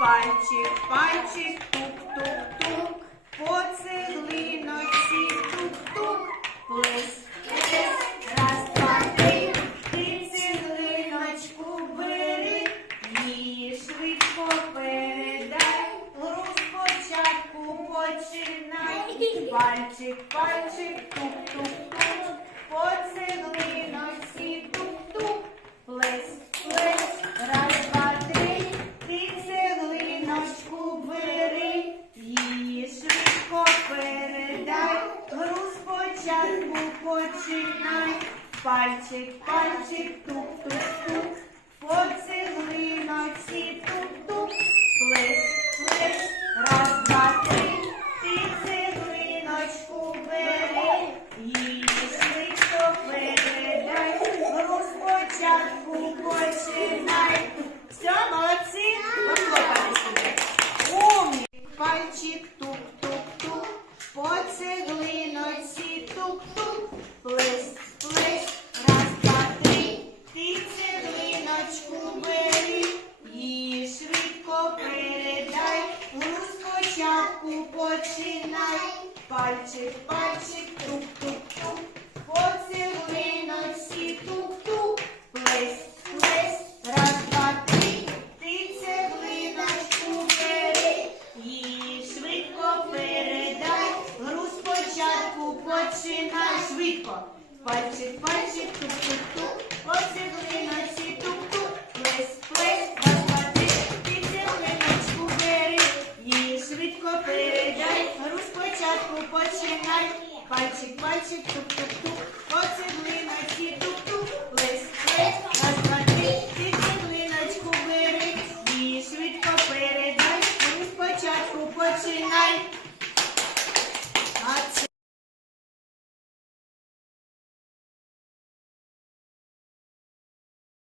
Пальчик, пальчик, тук-тук-тук, по цеглиночці тук-тук, плес, плес, раз, два, цеглиночку бери, її швидко передай, спочатку починай, пальчик, пальчик, тук-тук-тук, по цеглиночці тук-тук, плес, плес, раз, два, три, ти цеглиночку бери, її швидко передай, гру спочатку починай, пальчик, пальчик, тук-тук-тук, по цеглиночці тук-тук, плес, плес, раз, два, три, ти цеглиночку бери, її швидко передай, гру спочатку починай. Все, молодці, похлопали себе. Умник, пальчик, тук-тук-тук, плес, плес, раз, два, три, ти бери, її швидко передай, гру спочатку починай, пальчик, пальчик, тук-тук-тук, починай швидко. Пальчик, пальчик, туп туп тук, по цеглиночці тук-тук, плес, плес, раз, два, три, ти цеглиночку бери, її швидко передай, гру спочатку починай. Пальчик, пальчик, тук